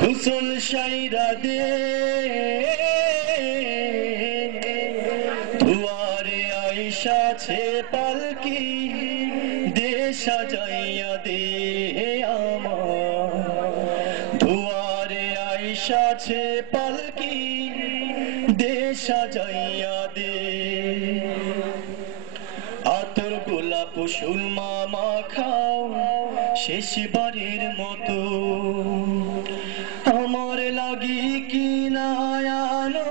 গোসল সাইরা দে দুয়ারে আইসাছে পালকি দে সাজাইয়া দে আমার দুয়ারে আইসাছে পালকি দে সাজাইয়া দে আতর গোলাপ সুরমা মাখাও শেষবারের মতো আমার লাগি কি না আনো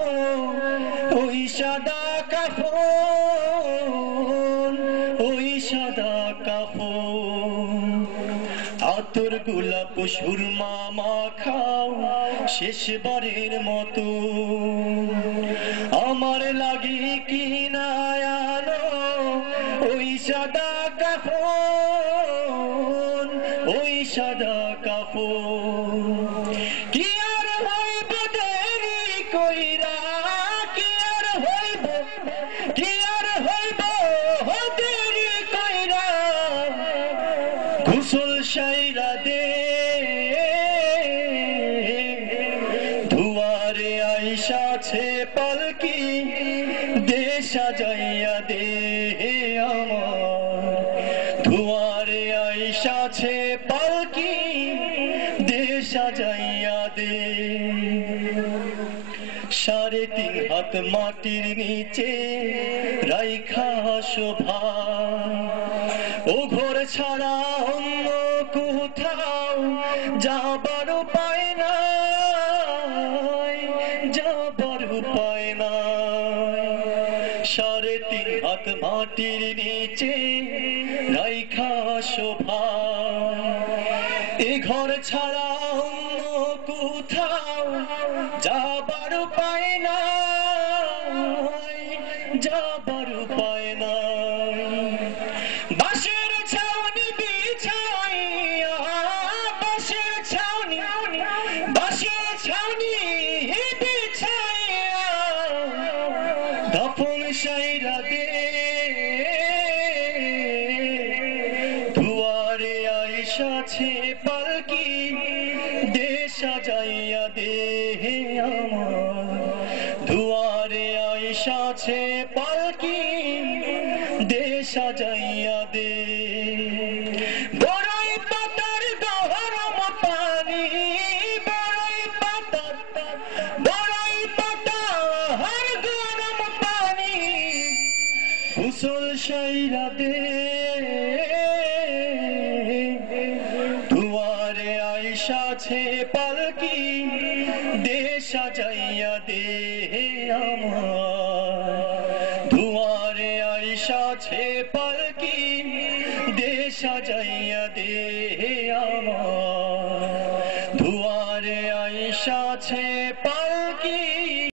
ওই সাদা কাফন ওই সাদা কাফন আতর গোলাপ সুরমা মাখাও শেষবারের মতো আমার লাগি কি না আনো ওই সাদা কাফন ওই সাদা কাফন কি আর হইব দেরি কইরা কি আর হইব দেরি কইরা গোসল সাইরা দে দুয়ারে আইসাছে পালকি দে সাজাইয়া দে আমার দুয়ারে আইসাছে পালকি দে সাজাইয়া দে 3.5 হাত মাটির নিচে রাইখা শোভা ও ঘর ছাড়া অন্য কোথাও যাবার উপায় নাই যাবার উপায় নাই 3.5 হাত মাটির নিচে রাইখা শোভা এ ঘর ছাড়া অন্য কোথাও যাবার উপায় নাই যাবার উপায় নাই বাঁশের ছাউনি বিছাইয়া বাঁশের ছাউনি বিছাইয়া দাফন সাইরা দে দুয়ারে আইসাছে পালকি দে সাজাইয়া দে আমার দুয়ারে আইসাছে পালকি দে সাজাইয়া দে বড়ই পাতার গরম পানি বড়ই পাতার গরম পানি গোসল সাইরা দে দুয়ারে আইসাছে পালকি দে সাজাইয়া দে আমার দুয়ারে আইসাছে পালকি দে সাজাইয়া দে আমার